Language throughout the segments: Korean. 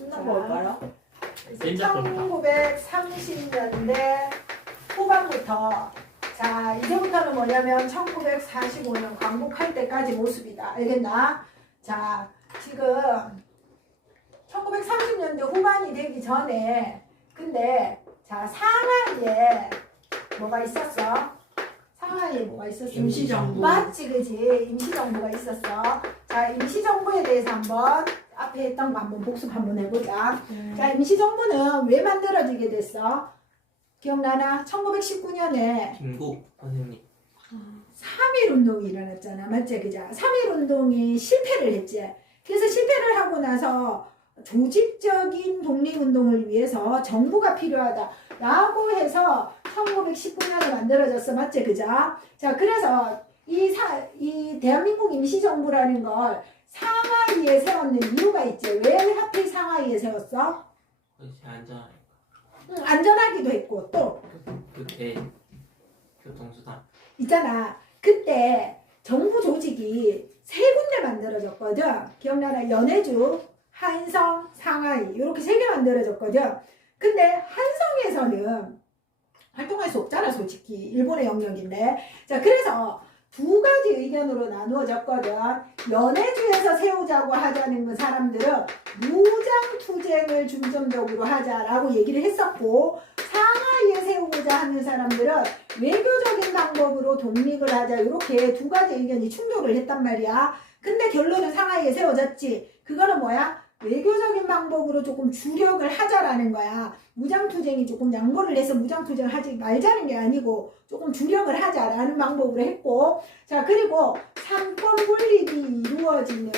있는 거 볼까요? 1930년대 후반부터 자 이제부터는 뭐냐면 1945년 광복할 때까지 모습이다. 알겠나? 자 지금 1930년대 후반이 되기 전에 근데 자 상하이에 뭐가 있었어? 상하이에 뭐가 있었어? 임시정부. 맞지 그지? 임시정부가 있었어. 자 임시정부에 대해서 한번 앞에 했던 거 한번 복습 한번 해보자. 자 임시정부는 왜 만들어지게 됐어? 기억나나? 1919년에 김국 선생님. 3.1운동이 일어났잖아. 맞지? 그죠? 3.1운동이 실패를 했지. 그래서 실패를 하고 나서 조직적인 독립운동을 위해서 정부가 필요하다라고 해서 1919년에 만들어졌어. 맞지? 그죠? 자, 그래서 이 대한민국 임시정부라는 걸 상하이에 세웠는 이유가 있지. 왜 하필 상하이에 세웠어? 그것이 안전하니까. 안전하기도 했고 또 그때 교통수단. 있잖아. 그때 정부 조직이 세 군데 만들어졌거든. 기억나나? 연해주, 한성, 상하이 이렇게 세 개 만들어졌거든. 근데 한성에서는 활동할 수 없잖아 솔직히. 일본의 영역인데. 자 그래서 두 가지 의견으로 나누어졌거든. 연해주에서 세우자고 하자는 그 사람들은 무장투쟁을 중점적으로 하자라고 얘기를 했었고 상하이에 세우고자 하는 사람들은 외교적인 방법으로 독립을 하자 이렇게 두 가지 의견이 충돌을 했단 말이야. 근데 결론은 상하이에 세워졌지. 그거는 뭐야? 외교적인 방법으로 조금 주력을 하자라는 거야. 무장투쟁이 조금 양보를 해서 무장투쟁을 하지 말자는 게 아니고 조금 주력을 하자라는 방법으로 했고 자 그리고 삼권 분립이 이루어지는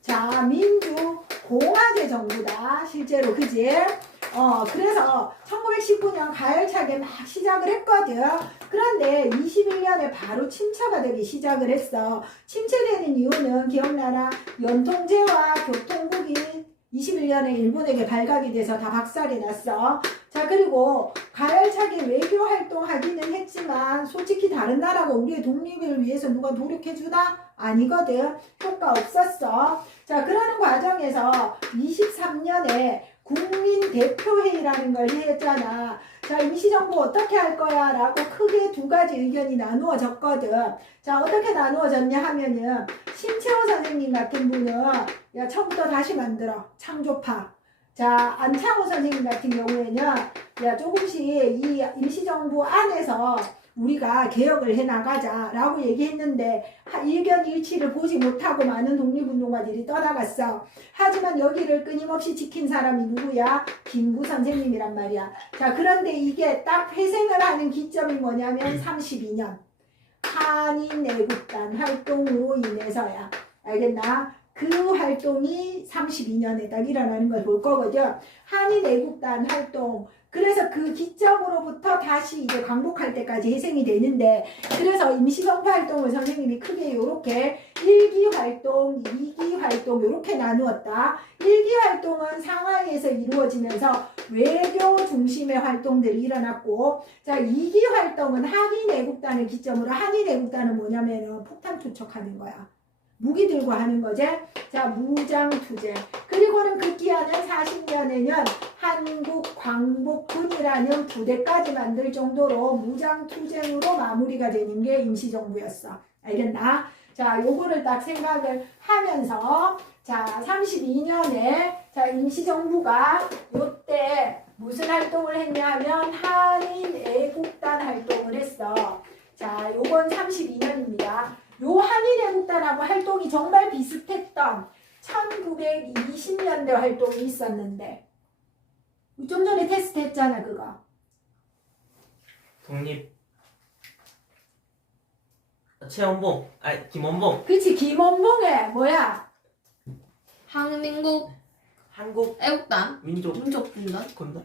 자 민주공화제 정부다 실제로 그지? 그래서 1919년 가열차게 막 시작을 했거든. 그런데 21년에 바로 침체가 되기 시작을 했어. 침체되는 이유는 기억나나? 연통제와 교통국이 21년에 일본에게 발각이 돼서 다 박살이 났어. 자 그리고 가열차게 외교 활동하기는 했지만 솔직히 다른 나라가 우리의 독립을 위해서 누가 노력해주나? 아니거든. 효과 없었어. 자 그러는 과정에서 23년에 국민대표회의라는 걸 했잖아. 자 임시정부 어떻게 할 거야? 라고 크게 두 가지 의견이 나누어졌거든. 자 어떻게 나누어졌냐 하면은 신채호 선생님 같은 분은 야 처음부터 다시 만들어 창조파. 자 안창호 선생님 같은 경우에는 야 조금씩 이 임시정부 안에서 우리가 개혁을 해나가자 라고 얘기했는데 일견 일치를 보지 못하고 많은 독립운동가들이 떠나갔어. 하지만 여기를 끊임없이 지킨 사람이 누구야? 김구 선생님이란 말이야. 자 그런데 이게 딱 회생을 하는 기점이 뭐냐면 32년 한인애국단 활동으로 인해서야. 알겠나? 그 활동이 32년에 딱 일어나는 걸 볼 거거든. 한인애국단 활동 그래서 그 기점으로부터 다시 이제 광복할 때까지 회생이 되는데 그래서 임시정부 활동을 선생님이 크게 이렇게 1기 활동, 2기 활동 이렇게 나누었다. 1기 활동은 상하이에서 이루어지면서 외교 중심의 활동들이 일어났고 자 2기 활동은 한인애국단을 기점으로 한인애국단은 뭐냐면은 폭탄 투척하는 거야. 무기 들고 하는 거지. 자 무장투쟁 그리고는 급기야는 40년에는 한국광복군이라는 부대까지 만들 정도로 무장투쟁으로 마무리가 되는 게 임시정부였어. 알겠나? 자 요거를 딱 생각을 하면서 자 32년에 자 임시정부가 요때 무슨 활동을 했냐 하면 한인애국단 활동을 했어. 자 요건 32년입니다. 요 한인애국단하고 활동이 정말 비슷했던 1920년대 활동이 있었는데 좀 전에 테스트 했잖아 그거. 독립. 최원봉. 김원봉. 그치 김원봉의 뭐야? 한민국 한국 애국단 민족군단.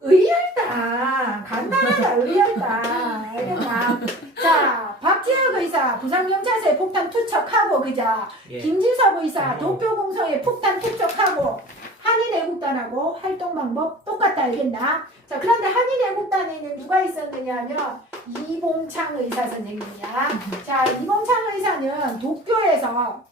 의열단 간단하다 의열단 알겠나? 자 박지혁 의사 부산경찰서에 폭탄 투척하고 그자 예. 김진석 의사 도쿄공성에 폭탄 투척하고 한인애국단하고 활동 방법 똑같다 알겠나? 자 그런데 한인애국단에는 누가 있었느냐 하면 이봉창 의사 선생님이야. 자 이봉창 의사는 도쿄에서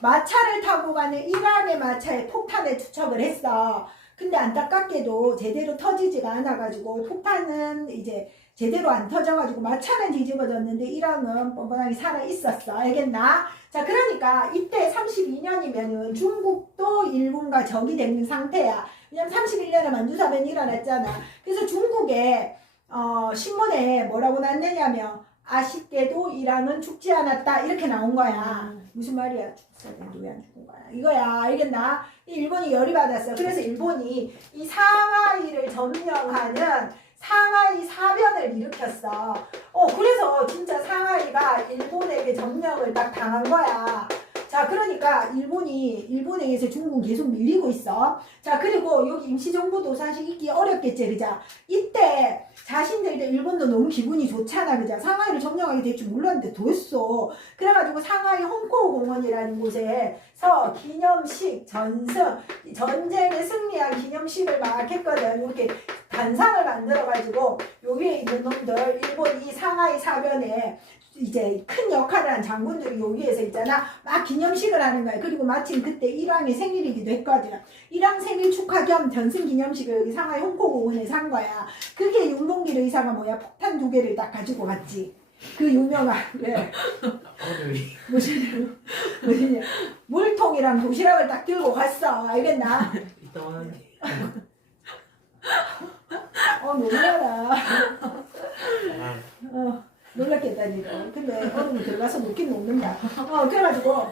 마차를 타고 가는 이란의 마차에 폭탄을 투척을 했어. 근데 안타깝게도 제대로 터지지가 않아가지고 폭탄은 이제 제대로 안 터져가지고 마차는 뒤집어졌는데 이란은 뻔뻔하게 살아있었어. 알겠나? 자, 그러니까 이때 32년이면은 중국도 일본과 적이 되는 상태야. 왜냐면 31년에 만주사변이 일어났잖아. 그래서 중국에 신문에 뭐라고 났느냐면 아쉽게도 이란은 죽지 않았다 이렇게 나온 거야. 무슨 말이야? 죽었는데 왜 안 죽은 거야? 이거야. 알겠나? 일본이 열이 받았어. 그래서 일본이 이 상하이를 점령하는 상하이 사변을 일으켰어. 그래서 진짜 상하이가 일본에게 점령을 딱 당한 거야. 자, 그러니까 일본에 의해서 중국은 계속 밀리고 있어. 자, 그리고 여기 임시정부도 사실 있기 어렵겠지, 그자? 이때 자신들도 일본도 너무 기분이 좋잖아, 그자? 상하이를 점령하게 될 줄 몰랐는데 됐어. 그래가지고 상하이 홍코공원이라는 곳에서 기념식, 전쟁에 승리한 기념식을 막 했거든. 이렇게 단상을 만들어가지고 요 위에 있는 놈들, 일본 이 상하이 사변에 이제 큰 역할을 한 장군들이 요 위에서 있잖아. 막 기념식을 하는 거야. 그리고 마침 그때 일왕의 생일이기도 했거든. 일왕 생일 축하 겸 전승 기념식을 여기 상하이 홍코공원에서 한 거야. 그게 윤봉길 의사가 뭐야? 폭탄 2개를 딱 가지고 갔지. 그 유명한 왜? 무슨 물통이랑 도시락을 딱 들고 갔어. 알겠나? 이따 오는데. 놀라라. 놀랐겠다, 니가. 근데 얼음이 들어가서 녹긴 녹는다. 그래가지고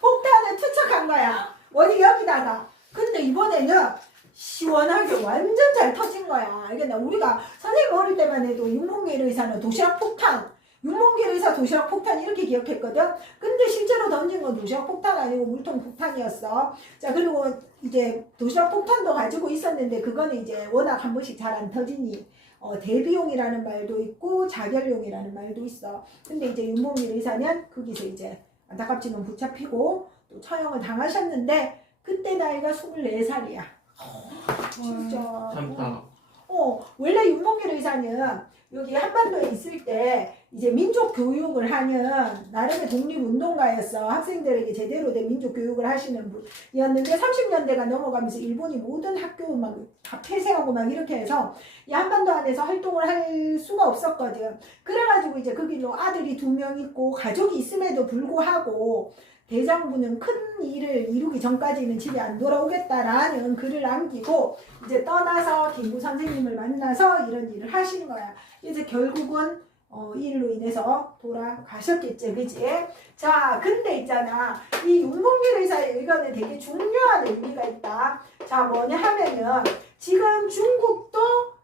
폭탄을 투척한 거야. 어디 여기다가. 근데 이번에는 시원하게 완전 잘 터진 거야. 알겠나? 우리가 선생님 어릴 때만 해도 윤봉길 의사는 도시락 폭탄, 윤봉길 의사 도시락 폭탄 이렇게 기억했거든? 근데 실제로 던진 건 도시락 폭탄 아니고 물통 폭탄이었어. 자, 그리고 이제 도시락 폭탄도 가지고 있었는데 그거는 이제 워낙 한 번씩 잘 안 터지니 대비용이라는 말도 있고 자결용이라는 말도 있어. 근데 이제 윤봉길 의사는 거기서 이제 안타깝지만 붙잡히고 또 처형을 당하셨는데 그때 나이가 24살이야. 진짜. 젊다. 원래 윤봉길 의사는 여기 한반도에 있을 때 이제 민족 교육을 하는 나름의 독립운동가였어. 학생들에게 제대로 된 민족 교육을 하시는 분이었는데 30년대가 넘어가면서 일본이 모든 학교 막 다 폐쇄하고 막 이렇게 해서 이 한반도 안에서 활동을 할 수가 없었거든. 그래가지고 이제 그 길로 아들이 2명 있고 가족이 있음에도 불구하고 대장부는 큰 일을 이루기 전까지는 집에 안 돌아오겠다라는 글을 남기고 이제 떠나서 김구 선생님을 만나서 이런 일을 하시는 거야. 이제 결국은 이 일로 인해서 돌아가셨겠지, 그지? 자, 근데 있잖아. 이 윤봉길 의사의 이거는 되게 중요한 의미가 있다. 자, 뭐냐 하면은 지금 중국도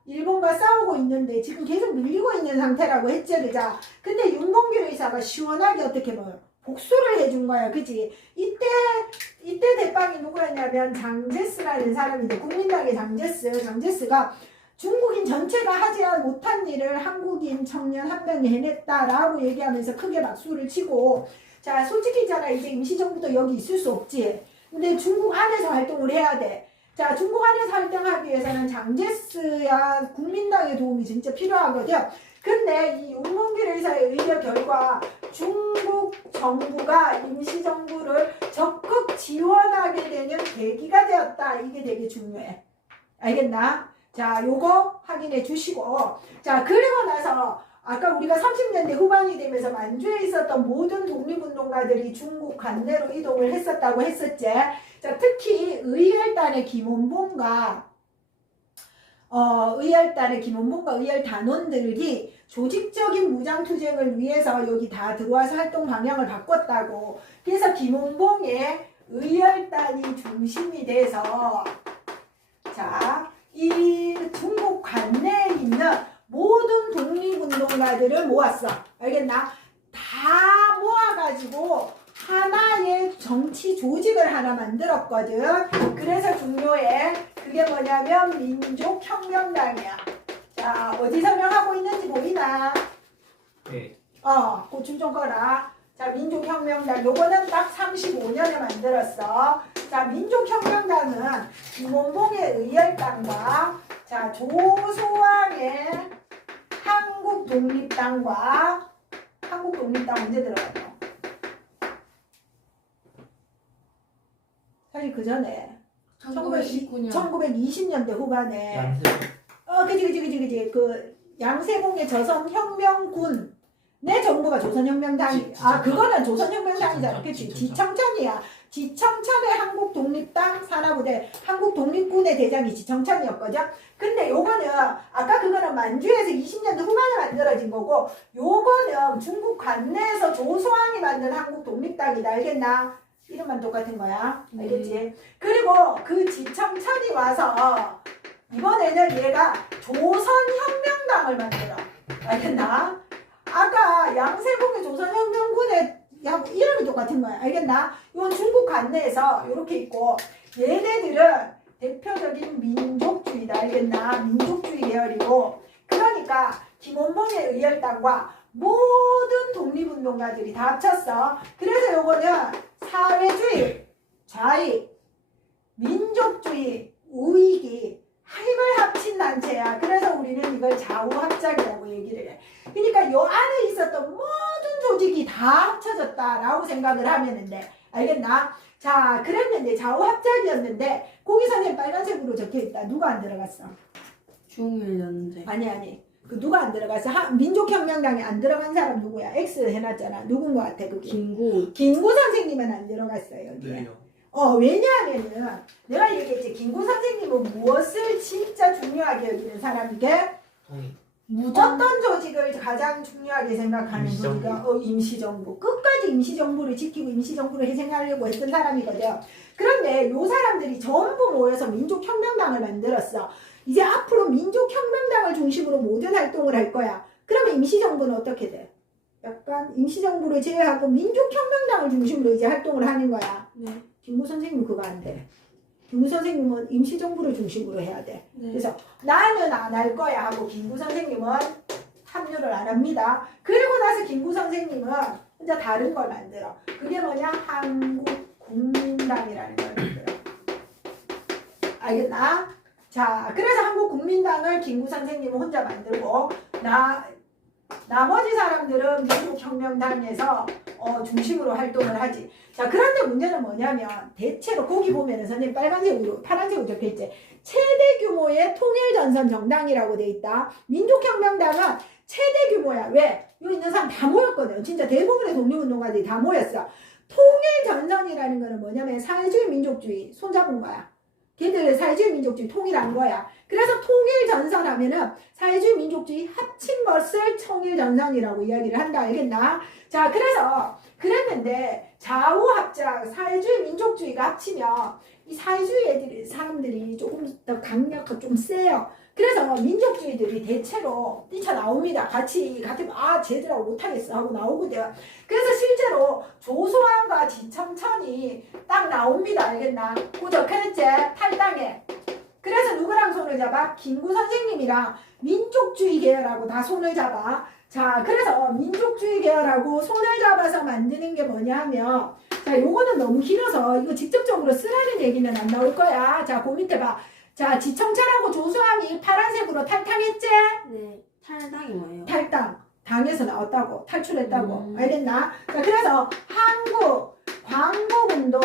일본과 싸우고 있는데 지금 계속 밀리고 있는 상태라고 했지, 그자? 근데 윤봉길 의사가 시원하게 어떻게 뭐요? 복수를 해준 거야, 그지? 이때 대빵이 누구였냐면 장제스라는 사람인데 국민당의 장제스가 중국인 전체가 하지 못한 일을 한국인 청년 한 명이 해냈다라고 얘기하면서 크게 박수를 치고, 자, 솔직히 있잖아. 이제 임시정부도 여기 있을 수 없지. 근데 중국 안에서 활동을 해야 돼. 자, 중국 안에서 활동하기 위해서는 장제스야 국민당의 도움이 진짜 필요하거든. 근데 이 윤봉길 의사의 의견 결과 중국 정부가 임시정부를 적극 지원하게 되는 계기가 되었다. 이게 되게 중요해. 알겠나? 자, 요거 확인해 주시고. 자, 그리고 나서 아까 우리가 30년대 후반이 되면서 만주에 있었던 모든 독립운동가들이 중국 관내로 이동을 했었다고 했었지. 자, 특히 의열단의 김원봉과 의열 단원들이 조직적인 무장투쟁을 위해서 여기 다 들어와서 활동 방향을 바꿨다고. 그래서 김원봉의 의열단이 중심이 돼서 자, 이 중국 관내에 있는 모든 독립운동가들을 모았어. 알겠나? 다 모아가지고 하나의 정치 조직을 하나 만들었거든. 그래서 중요해. 그게 뭐냐면 민족혁명당이야. 자, 어디 설명하고 있는지 보이나? 네. 고춤 좀 꺼라. 자, 민족혁명당. 요거는 딱 35년에 만들었어. 자, 민족혁명당은 김원봉의 의열당과 자, 조소왕의 한국독립당과 독립당 언제 들어갔노? 사실 그 전에 1929년 1920년대 후반에 양세. 그지. 그 양세공의 조선혁명군 내 정부가 조선혁명당이 그거는 조선혁명당이잖아. 그치? 지청천이야. 지청천의 한국독립당 산하부대 한국독립군의 대장이 지청천이었거든. 근데 요거는 아까 그거는 만주에서 20년대 후반에 만들어진 거고 요거는 중국 관내에서 조소왕이 만든 한국독립당이다. 알겠나? 이름만 똑같은 거야. 알겠지? 그리고 그 지청천이 와서 이번에는 얘가 조선혁명당을 만들어. 알겠나? 아까 양세공의 조선혁명군의 이름이 똑같은 거야. 알겠나? 이건 중국 관내에서 이렇게 있고 얘네들은 대표적인 민족주의다. 알겠나? 민족주의 계열이고 그러니까 김원봉의 의열당과 모든 독립운동가들이 다 합쳤어. 그래서 요거는 사회주의, 좌익, 민족주의, 우익이 힘을 합친 단체야. 그래서 우리는 이걸 좌우합작이라고 얘기를 해. 그러니까 요 안에 있었던 모든 조직이 다 합쳐졌다라고 생각을 하면 돼. 알겠나? 자, 그랬는데 좌우합작이었는데 거기 선생님 빨간색으로 적혀있다. 누가 안 들어갔어? 중일연대 아니. 그 누가 안 들어갔어? 민족혁명당에 안 들어간 사람 누구야? X 해놨잖아. 누군 것 같아? 그게? 김구 선생님은 안 들어갔어요. 여기에. 왜요? 왜냐하면은 내가 얘기했지. 김구 선생님은 무엇을 진짜 중요하게 여기는 사람이게? 통일. 어떤 조직을 가장 중요하게 생각하는 임시정부. 분이가 임시정부. 끝까지 임시정부를 지키고 임시정부를 희생하려고 했던 사람이거든. 그런데 요 사람들이 전부 모여서 민족혁명당을 만들었어. 이제 앞으로 민족혁명당을 중심으로 모든 활동을 할 거야. 그러면 임시정부는 어떻게 돼? 약간 임시정부를 제외하고 민족혁명당을 중심으로 이제 활동을 하는 거야. 네. 김구 선생님은 그거 안 돼. 김구 선생님은 임시정부를 중심으로 해야 돼. 네. 그래서 나는 안 할 거야 하고 김구 선생님은 합류를 안 합니다. 그리고 나서 김구 선생님은 혼자 다른 걸 만들어. 그게 뭐냐? 한국국민당이라는 걸 만들어. 알겠나? 자, 그래서 한국국민당을 김구 선생님은 혼자 만들고 나머지 사람들은 민족혁명당에서 중심으로 활동을 하지. 자, 그런데 문제는 뭐냐면 대체로 거기 보면은 선생님 빨간색으로 파란색으로 적혀있지. 최대 규모의 통일전선 정당이라고 돼 있다. 민족혁명당은 최대 규모야. 왜? 여기 있는 사람 다 모였거든. 진짜 대부분의 독립운동가들이 다 모였어. 통일전선이라는 거는 뭐냐면 사회주의 민족주의 손잡은 거야. 걔들 사회주의 민족주의 통일한 거야. 그래서 통일전선 하면은 사회주의 민족주의 합친 것을 통일전선이라고 이야기를 한다. 알겠나? 자, 그래서 그랬는데 좌우합작 사회주의 민족주의가 합치면 이 사회주의 사람들이 조금 더 강력하고 좀 세요. 그래서 민족주의들이 대체로 뛰쳐나옵니다. 같은 쟤들하고 못하겠어 하고 나오거든. 그래서 실제로 조소왕과 지청천이 딱 나옵니다. 알겠나? 그 적혀있지? 탈당해. 그래서 누구랑 손을 잡아? 김구 선생님이랑 민족주의 계열하고 다 손을 잡아. 자, 그래서 민족주의 계열하고 손을 잡아서 만드는 게 뭐냐 하면 자, 요거는 너무 길어서 이거 직접적으로 쓰라는 얘기는 안 나올 거야. 자, 그 밑에 봐. 자, 지청천하고 조소왕이 파란색으로 탈당했지? 네. 탈당이 뭐예요? 탈당. 당에서 나왔다고. 탈출했다고. 알겠나? 자, 그래서 한국 광복운동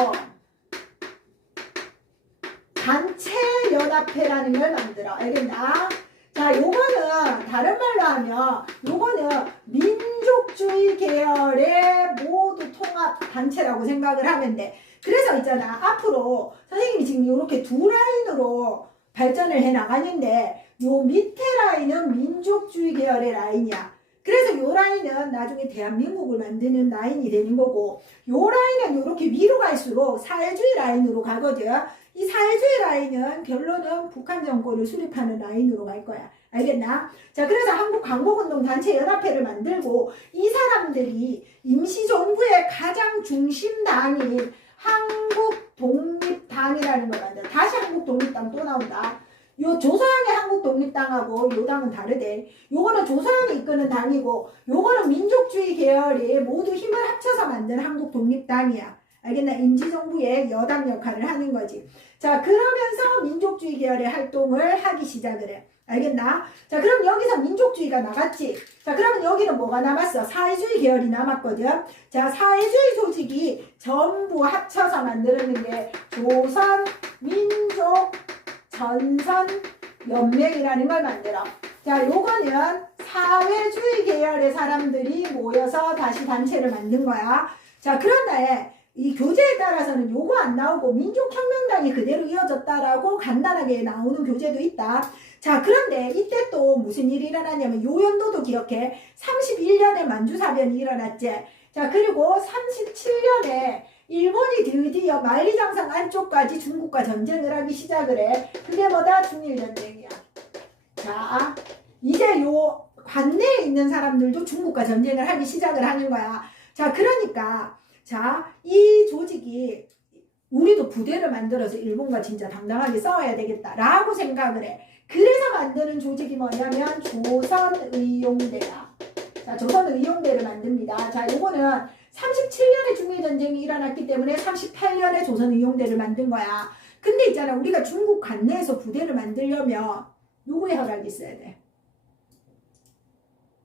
단체연합회라는 걸 만들어. 알겠나? 자, 요거는 다른 말로 하면 요거는 민족주의 계열의 모두 통합 단체라고 생각을 하면 돼. 그래서 있잖아. 앞으로 선생님이 지금 이렇게 두 라인으로 발전을 해 나가는데 요 밑에 라인은 민족주의 계열의 라인이야. 그래서 요 라인은 나중에 대한민국을 만드는 라인이 되는 거고 요 라인은 이렇게 위로 갈수록 사회주의 라인으로 가거든. 이 사회주의 라인은 결론은 북한 정권을 수립하는 라인으로 갈 거야. 알겠나? 자, 그래서 한국 광복운동 단체 연합회를 만들고 이 사람들이 임시정부의 가장 중심당인 한국독립당이라는 걸 만들어. 다시 한국독립당 또 나온다. 요 조선왕의 한국독립당하고 요 당은 다르대. 요거는 조선왕이 이끄는 당이고 요거는 민족주의 계열이 모두 힘을 합쳐서 만든 한국독립당이야. 알겠나? 임시정부의 여당 역할을 하는 거지. 자, 그러면서 민족주의 계열의 활동을 하기 시작을 해. 알겠나? 자, 그럼 여기서 민족주의가 나갔지. 자, 그러면 여기는 뭐가 남았어? 사회주의 계열이 남았거든. 자, 사회주의 조직이 전부 합쳐서 만드는 게 조선민족전선연맹이라는 걸 만들어. 자, 요거는 사회주의 계열의 사람들이 모여서 다시 단체를 만든 거야. 자, 그런데 이 교재에 따라서는 요거 안 나오고 민족혁명당이 그대로 이어졌다라고 간단하게 나오는 교재도 있다. 자, 그런데 이때 또 무슨 일이 일어났냐면 요 연도도 기억해. 31년에 만주사변이 일어났지. 자, 그리고 37년에 일본이 드디어 만리장성 안쪽까지 중국과 전쟁을 하기 시작을 해. 그게 뭐다? 중일전쟁이야. 자, 이제 요 관내에 있는 사람들도 중국과 전쟁을 하기 시작을 하는 거야. 자, 그러니까 자, 이 조직이 우리도 부대를 만들어서 일본과 진짜 당당하게 싸워야 되겠다라고 생각을 해. 그래서 만드는 조직이 뭐냐면 조선의용대야. 자, 조선의용대를 만듭니다. 자, 요거는 37년에 중일전쟁이 일어났기 때문에 38년에 조선의용대를 만든 거야. 근데 있잖아, 우리가 중국 관내에서 부대를 만들려면 누구의 허락이 있어야 돼?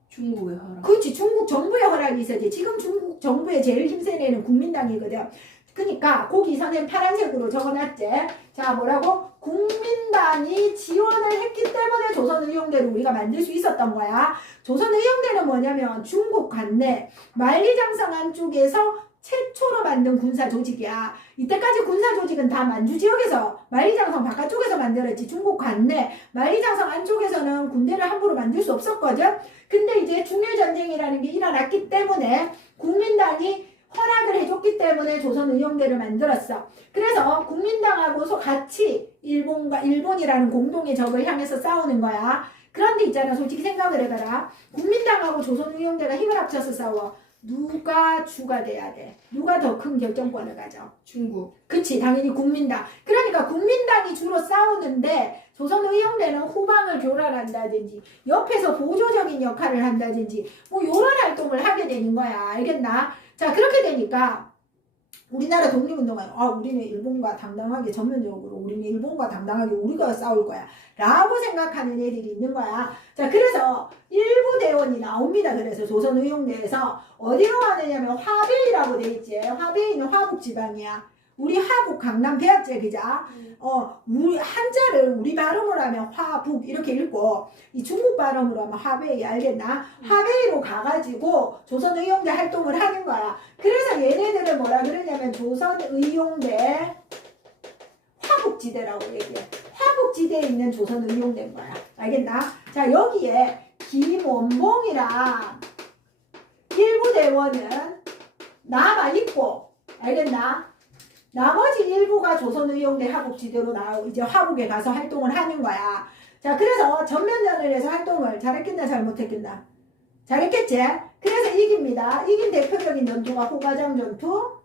중국의 허락. 그렇지, 중국 정부의 허락이 있어야 돼. 지금 중국 정부의 제일 힘센 애는 국민당이거든. 그러니까 거기 선생님 파란색으로 적어놨지. 자, 뭐라고? 국민당이 지원을 했기 때문에 조선의용대를 우리가 만들 수 있었던 거야. 조선의용대는 뭐냐면 중국 관내 만리장성 안쪽에서 최초로 만든 군사 조직이야. 이때까지 군사 조직은 다 만주 지역에서 만리장성 바깥쪽에서 만들었지. 중국 관내 만리장성 안쪽에서는 군대를 함부로 만들 수 없었거든. 근데 이제 중일전쟁이라는 게 일어났기 때문에 국민당이 허락을 해줬기 때문에 조선의용대를 만들었어. 그래서 국민당하고서 같이 일본이라는 공동의 적을 향해서 싸우는 거야. 그런데 있잖아, 솔직히 생각을 해봐라. 국민당하고 조선의용대가 힘을 합쳐서 싸워. 누가 주가 돼야 돼? 누가 더 큰 결정권을 가져? 중국. 그치, 당연히 국민당. 그러니까 국민당이 주로 싸우는데 조선의용대는 후방을 교란한다든지 옆에서 보조적인 역할을 한다든지 뭐 이런 활동을 하게 되는 거야. 알겠나? 자, 그렇게 되니까 우리나라 독립운동은 우리는 일본과 당당하게 전면적으로 우리는 일본과 당당하게 우리가 싸울 거야 라고 생각하는 애들이 있는 거야. 자, 그래서 일부 대원이 나옵니다. 그래서 조선의용대에서 어디로 가느냐면 화베이라고 돼 있지. 화베이는 화북지방이야. 우리 화북 강남 배웠지, 그죠? 우리 한자를 우리 발음으로 하면 화북 이렇게 읽고 이 중국 발음으로 하면 화베이, 알겠나? 화베이로 가가지고 조선의용대 활동을 하는 거야. 그래서 얘네들을 뭐라 그러냐면 조선의용대 화북지대라고 얘기해. 화북지대에 있는 조선의용대인 거야. 알겠나? 자, 여기에 김원봉이랑 일부 대원은 남아있고, 알겠나? 나머지 일부가 조선의용대 화북지대로 이제 화북에 가서 활동을 하는 거야. 자, 그래서 전면전을 해서 활동을 잘했겠나 잘못했겠나? 잘했겠지? 그래서 이깁니다. 이긴 대표적인 전투가 호가장 전투,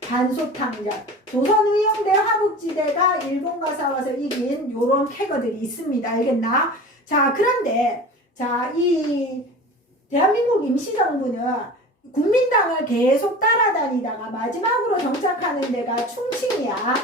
반소탕전. 조선의용대 화북지대가 일본과 싸워서 이긴 요런 캐거들이 있습니다. 알겠나? 자, 그런데 자, 이 대한민국 임시정부는 국민당을 계속 따라다니다가 마지막으로 정착하는 데가 충칭이야.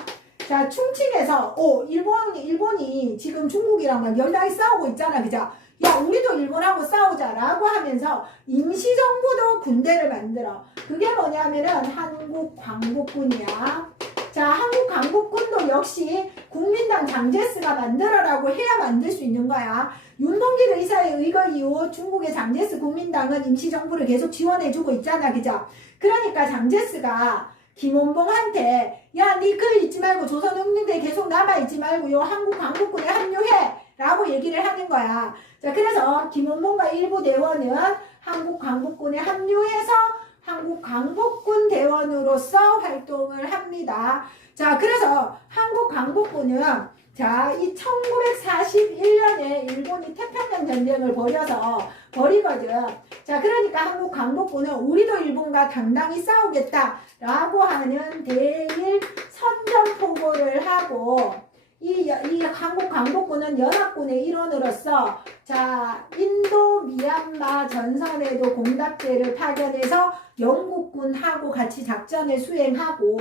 자, 충칭에서 일본이 지금 중국이랑 막 연달이 싸우고 있잖아, 그죠? 야, 우리도 일본하고 싸우자라고 하면서 임시정부도 군대를 만들어. 그게 뭐냐면은 한국광복군이야. 자, 한국광복군도 역시 국민당 장제스가 만들어라고 해야 만들 수 있는 거야. 윤봉길 의사의 의거 이후 중국의 장제스 국민당은 임시정부를 계속 지원해주고 있잖아, 그죠? 그러니까 장제스가 김원봉한테 야, 니 그 있지 말고 조선혁명대에 계속 남아있지 말고 요 한국광복군에 합류해 라고 얘기를 하는 거야. 자, 그래서 김원봉과 일부 대원은 한국광복군에 합류해서 한국광복군 대원으로서 활동을 합니다. 자, 그래서 한국광복군은 자, 이 1941년에 일본이 태평양 전쟁을 벌이거든. 자, 그러니까 한국광복군은 우리도 일본과 당당히 싸우겠다라고 하는 대일 선전포고를 하고 이 한국 광복군은 연합군의 일원으로서 자 인도 미얀마 전선에도 공작대를 파견해서 영국군하고 같이 작전을 수행하고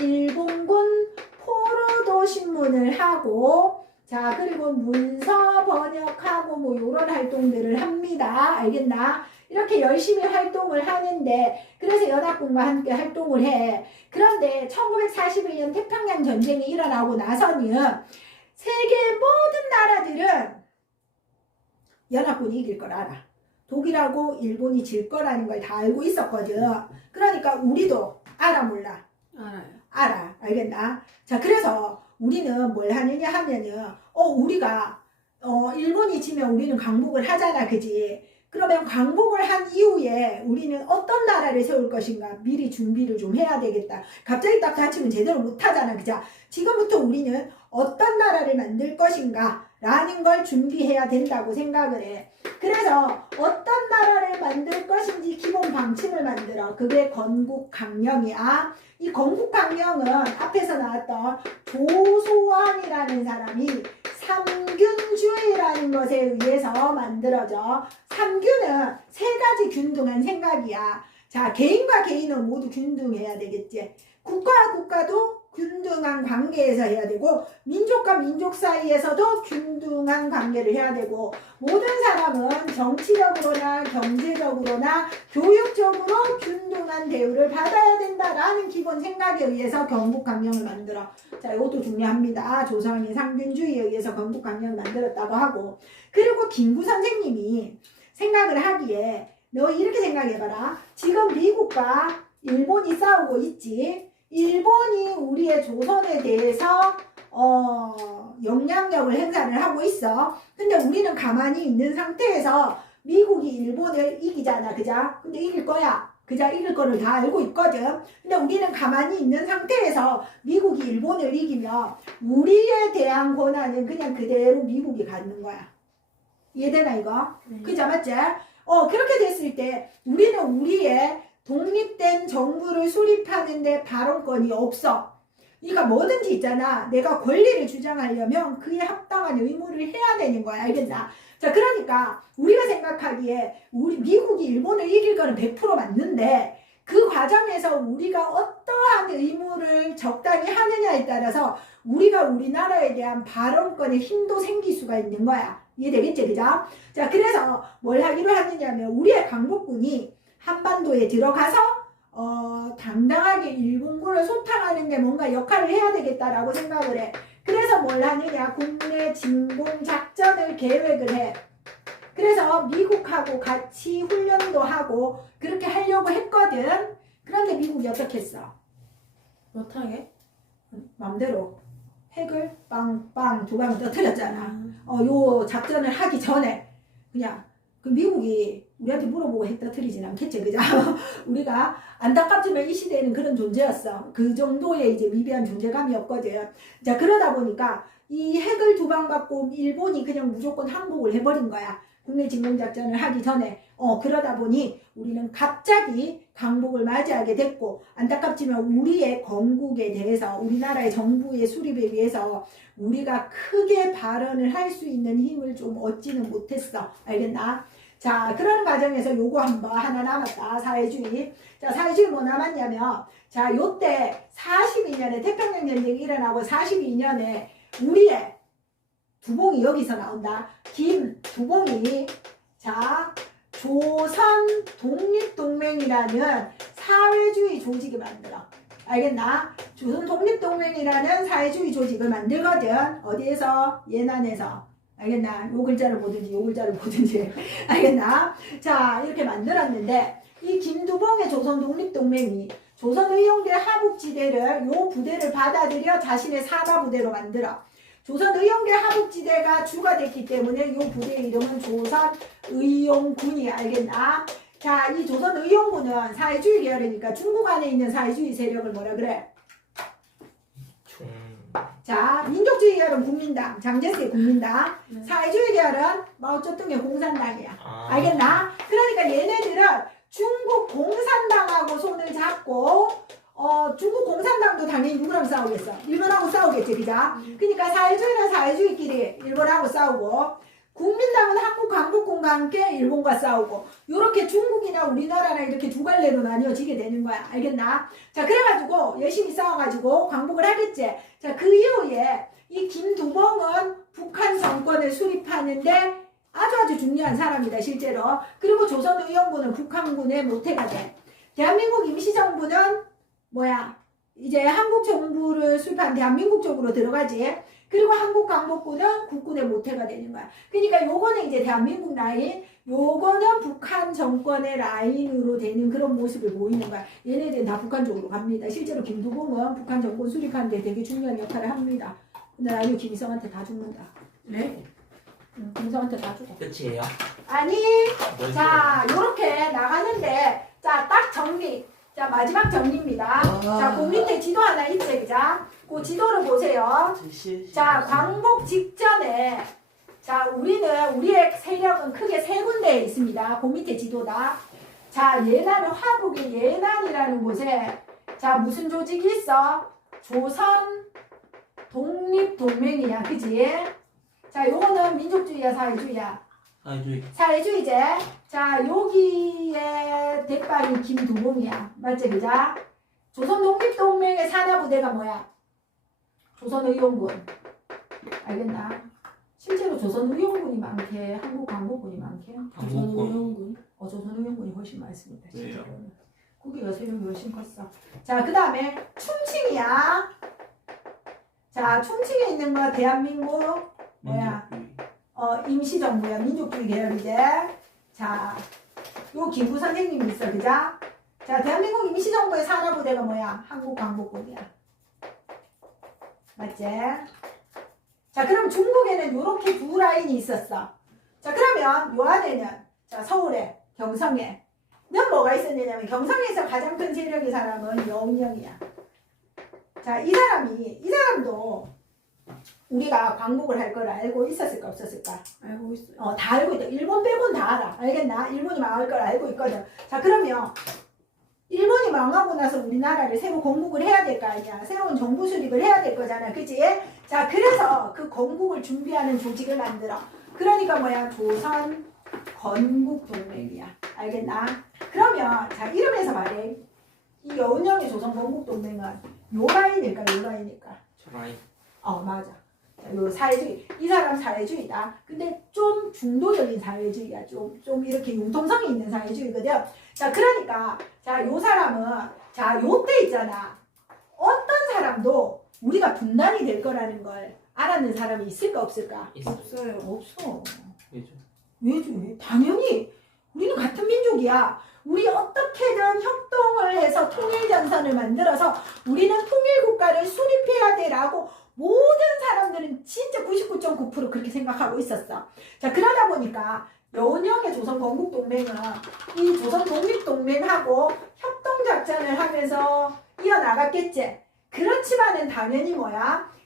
일본군 포로도 신문을 하고 자 그리고 문서 번역하고 뭐 이런 활동들을 합니다. 알겠나? 이렇게 열심히 활동을 하는데 그래서 연합군과 함께 활동을 해. 그런데 1941년 태평양 전쟁이 일어나고 나서는 세계의 모든 나라들은 연합군이 이길 걸 알아. 독일하고 일본이 질 거라는 걸 다 알고 있었거든. 그러니까 우리도 알아 몰라? 알아요. 알아. 알겠나? 자 그래서 우리는 뭘 하느냐 하면은 우리가 일본이 지면 우리는 광복을 하잖아. 그지? 그러면 광복을 한 이후에 우리는 어떤 나라를 세울 것인가 미리 준비를 좀 해야 되겠다. 갑자기 딱 다치면 제대로 못하잖아. 그죠? 지금부터 우리는 어떤 나라를 만들 것인가 라는 걸 준비해야 된다고 생각을 해. 그래서 어떤 나라를 만들 것인지 기본 방침을 만들어. 그게 건국강령이야. 이 건국강령은 앞에서 나왔던 조소왕이라는 사람이 삼균주의라는 것에 의해서 만들어져. 삼균은 세 가지 균등한 생각이야. 자, 개인과 개인은 모두 균등해야 되겠지. 국가와 국가도 균등한 관계에서 해야 되고 민족과 민족 사이에서도 균등한 관계를 해야 되고 모든 사람은 정치적으로나 경제적으로나 교육적으로 균등한 대우를 받아야 된다라는 기본 생각에 의해서 건국강령을 만들어. 자, 이것도 중요합니다. 조선이 상균주의에 의해서 건국강령을 만들었다고 하고 그리고 김구 선생님이 생각을 하기에 너 이렇게 생각해봐라. 지금 미국과 일본이 싸우고 있지. 일본이 우리의 조선에 대해서 영향력을 행사를 하고 있어. 근데 우리는 가만히 있는 상태에서 미국이 일본을 이기잖아. 그죠? 근데 이길 거야. 그죠? 이길 거를 다 알고 있거든. 근데 우리는 가만히 있는 상태에서 미국이 일본을 이기면 우리에 대한 권한은 그냥 그대로 미국이 갖는 거야. 이해되나 이거? 네. 그죠? 맞지? 그렇게 됐을 때 우리는 우리의 독립된 정부를 수립하는데 발언권이 없어. 그러니까 뭐든지 있잖아. 내가 권리를 주장하려면 그에 합당한 의무를 해야 되는 거야. 알겠나? 자, 그러니까 우리가 생각하기에 우리 미국이 일본을 이길 거는 100% 맞는데 그 과정에서 우리가 어떠한 의무를 적당히 하느냐에 따라서 우리가 우리나라에 대한 발언권의 힘도 생길 수가 있는 거야. 이해되겠지? 그죠? 자, 그래서 뭘 하기로 하느냐면 우리의 광복군이 한반도에 들어가서 당당하게 일본군을 소탕하는 게 뭔가 역할을 해야 되겠다라고 생각을 해. 그래서 뭘 하느냐? 국내 진공 작전을 계획을 해. 그래서 미국하고 같이 훈련도 하고 그렇게 하려고 했거든. 그런데 미국이 어떻게 했어? 못하게? 맘대로 핵을 빵빵 두 방을 터뜨렸잖아. 요 작전을 하기 전에 그냥 그 미국이 우리한테 물어보고 핵 터뜨리진 않겠지, 그죠? 우리가 안타깝지만 이 시대에는 그런 존재였어. 그 정도의 이제 미비한 존재감이었거든. 자, 그러다 보니까 이 핵을 두 방 받고 일본이 그냥 무조건 항복을 해버린 거야. 국내 진공작전을 하기 전에. 그러다 보니 우리는 갑자기 강복을 맞이하게 됐고, 안타깝지만 우리의 건국에 대해서, 우리나라의 정부의 수립에 위해서 우리가 크게 발언을 할 수 있는 힘을 좀 얻지는 못했어. 알겠나? 자, 그런 과정에서 요거 한번 하나 남았다. 사회주의. 자, 사회주의 뭐 남았냐면, 자, 요때 42년에 태평양 전쟁이 일어나고 42년에 우리의 두봉이 여기서 나온다. 김두봉이 자, 조선 독립동맹이라는 사회주의 조직을 만들어. 알겠나? 조선 독립동맹이라는 사회주의 조직을 만들거든. 어디에서? 예난에서. 알겠나? 요 글자를 보든지 요 글자를 보든지. 알겠나? 자, 이렇게 만들었는데 이 김두봉의 조선 독립동맹이 조선의용대 하북지대를 요 부대를 받아들여 자신의 사마부대로 만들어. 조선의용대 하북지대가 주가 됐기 때문에 이 부대의 이름은 조선의용군이. 알겠나? 자, 이 조선의용군은 사회주의 계열이니까 중국 안에 있는 사회주의 세력을 뭐라 그래? 자, 민족주의 계열은 국민당, 장제스의 국민당. 네. 사회주의 계열은 마오쩌둥의 공산당이야. 알겠나? 그러니까 얘네들은 중국 공산당하고 손을 잡고 중국 공산당도 당연히 누구랑 싸우겠어? 일본하고 싸우겠지, 그자? 그러니까 사회주의는 사회주의끼리 일본하고 싸우고, 국민당은 한국 강국군과 함께 일본과 싸우고, 요렇게 중국이나 우리나라나 이렇게 두 갈래로 나뉘어지게 되는 거야. 알겠나? 자, 그래가지고 열심히 싸워가지고 광복을 하겠지. 자, 그 이후에 이 김두봉은 북한 정권을 수립하는데 아주 중요한 사람이다, 실제로. 그리고 조선의용군은 북한군의 모태가 돼. 대한민국 임시정부는 이제 한국 정부를 수립한 대한민국 쪽으로 들어가지. 그리고 한국 강복군은 국군의 모태가 되는 거야. 그러니까 요거는 이제 대한민국 라인, 요거는 북한 정권의 라인으로 되는 그런 모습을 보이는 거야. 얘네들은 다 북한 쪽으로 갑니다. 실제로 김두봉은 북한 정권 수립하는데 되게 중요한 역할을 합니다. 근데 나중에 김일성한테 다 죽는다. 네? 김일성한테 다 죽어. 끝이에요? 아니, 자, 요렇게 나가는데, 자, 딱 정리. 자, 마지막 정리입니다. 자, 그 밑에 지도 하나 있지, 그자? 그 지도를 보세요. 자, 광복 직전에, 자, 우리의 세력은 크게 세 군데에 있습니다. 그 밑에 지도다. 자, 예난은 화북의 예난이라는 곳에, 자, 무슨 조직이 있어? 조선 독립동맹이야, 그지? 자, 요거는 민족주의야, 사회주의야? 사회주의제. 자, 여기에 대빨이 김두봉이야. 맞지, 그자? 조선 독립동맹의 산하부대가 뭐야? 조선의용군. 알겠나? 실제로 조선의용군이 많게, 한국 광복군이 많게. 조선의용군. 조선의용군이 훨씬 많습니다. 왜요? 실제로는. 거기가 세력이 훨씬 컸어. 자, 그 다음에 충칭이야. 자, 충칭에 있는 거 대한민국 임시정부야. 민족주의 계열이제. 자, 요 김구 선생님이 있어, 그자? 자, 대한민국 임시정부의 산하부대가 뭐야? 한국광복군이야. 맞지? 자, 그럼 중국에는 요렇게 두 라인이 있었어. 자, 그러면 요 안에는, 자, 서울에, 경성에, 는 뭐가 있었냐면, 경성에서 가장 큰 세력의 사람은 여운형이야. 자, 이 사람도 우리가 광복을 할 걸 알고 있었을까, 없었을까? 알고 있어요. 다 알고 있다. 일본 빼고는 다 알아. 알겠나? 일본이 망할 걸 알고 있거든. 자, 그러면 일본이 망하고 나서 우리나라를 새로 건국을 해야 될 거 아니야. 새로운 정부 수립을 해야 될 거잖아. 그치? 자, 그래서 그 건국을 준비하는 조직을 만들어. 그러니까 조선 건국동맹이야. 알겠나? 그러면, 자, 이름에서 말해. 이 여운형의 조선 건국동맹은 요 라인일까, 요 라인일까? 저 라인. 맞아. 자, 요 사회주의. 이 사람 사회주의다. 근데 좀 중도적인 사회주의야. 좀 이렇게 융통성이 있는 사회주의거든. 자, 그러니까, 자, 요 사람은, 자, 요때 있잖아. 어떤 사람도 우리가 분단이 될 거라는 걸 알았는 사람이 있을까, 없을까? 없어요. 없어. 왜죠? 왜죠? 당연히. 우리는 같은 민족이야. 우리 어떻게든 협동을 해서 통일전선을 만들어서 우리는 통일국가를 수립해야 돼라고 모든 사람들은 진짜 99.9% 그렇게 생각하고 있었어. 자, 그러다 보니까 여운형의 조선 건국동맹은 이 조선 독립동맹하고 협동작전을 하면서 이어나갔겠지. 그렇지만은 당연히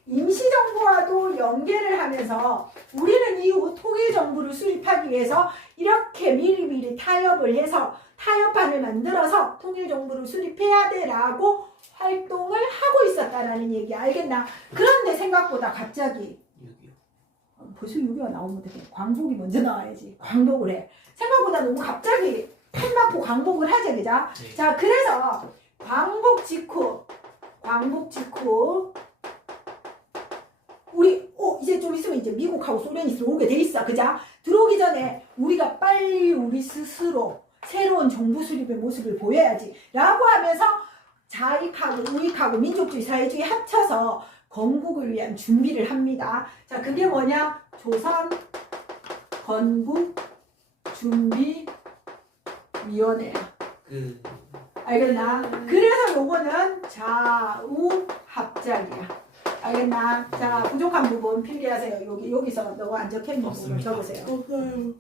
임시정부와도 연계를 하면서 우리는 이후 통일정부를 수립하기 위해서 이렇게 미리미리 타협을 해서 타협안을 만들어서 통일정부를 수립해야 돼라고 활동을 하고 있었다라는 얘기 알겠나? 그런데 생각보다 갑자기 6.25. 벌써 6.25가 나오면 되게 광복이 먼저 나와야지. 광복을 해. 생각보다 너무 갑자기 큰 맞고 광복을 하자, 그자? 네. 자, 그래서 광복 직후 우리 이제 좀 있으면 이제 미국하고 소련이 들어오게 돼 있어, 그자? 들어오기 전에 우리가 빨리 우리 스스로 새로운 정부 수립의 모습을 보여야지 라고 하면서 자익하고 우익하고 민족주의 사회주의 합쳐서 건국을 위한 준비를 합니다. 자, 그게 뭐냐? 조선 건국 준비위원회야. 알겠나? 그래서 요거는 좌우합작이야. 알겠나? 자, 부족한 부분 필기하세요. 여기서 너가 안 적혀있는 부분 적으세요. 없어요.